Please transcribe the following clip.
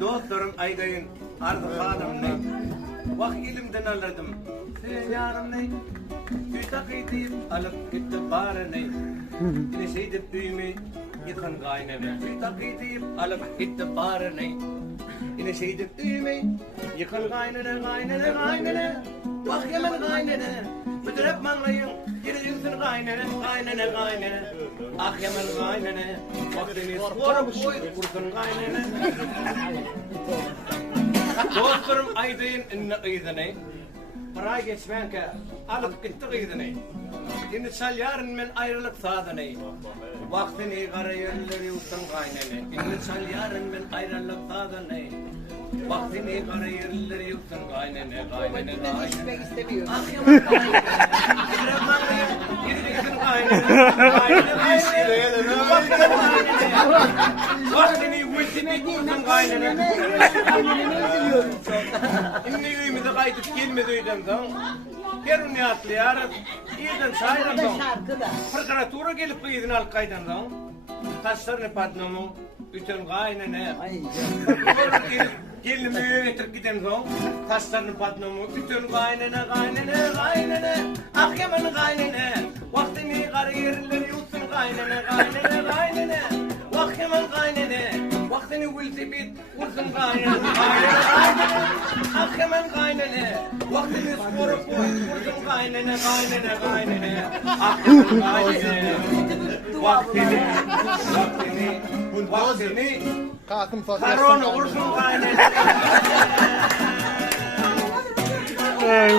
Dostlarım aydayın artık hanım ne? Vak ilimden alırdım. Sen yarım ne? Bir takıydı alıp gitti bari ne? Yine şeydip düğümü yıkın gaynene. Bir takıydı alıp gitti bari ne? Yine şeydip düğümü yıkın gaynene gaynene gaynene. Vak yemen gaynene. Müdür hep manlayın. Yine yıksın gaynene gaynene gaynene. Ah yemen gaynene. Vak deniz korup koy kursun gaynene. Dostlarım aydayın inne ıydını. Para geçmeyen ki alıp gitti ıydını. Şimdi çal yarın men ayrılık sağdını. Vaktini karayırları uçsun gaynene. Şimdi çal yarın men ayrılık sağdını. Vaktini karayırları uçsun gaynene gaynene gaynene. İçmek istemiyorum. Ah yaman gaynene. Yine manlayın. Yine yıksın gaynene. Gaynene gaynene. Vaktini gaynene. Vaktini ultimi kursun gaynene. İnni üyümüze kaydıp gelmedi öydem zaman. Gerun yatlı yarın. İyiden çayran zaman. Fırkaratura gelip kıydın al kaydan zaman. Taşlarını patnomu. Bütün gaynene. Gelin büyüğe getirip gidem zaman. Taşlarını patnomu. Bütün gaynene gaynene gaynene. Ah yaman gaynene. Vaktini kariyerleri yutsun gaynene gaynene gaynene. Vak yaman gaynene. Vaktini ulti bit. Vursun gaynene gaynene gaynene. Ah yaman gaynene. Vaktini skoru koy. Vursun gaynene gaynene gaynene. Ah yaman gaynene. Vaktini. Kalkın fazla. Karonu vursun gaynene. Ay,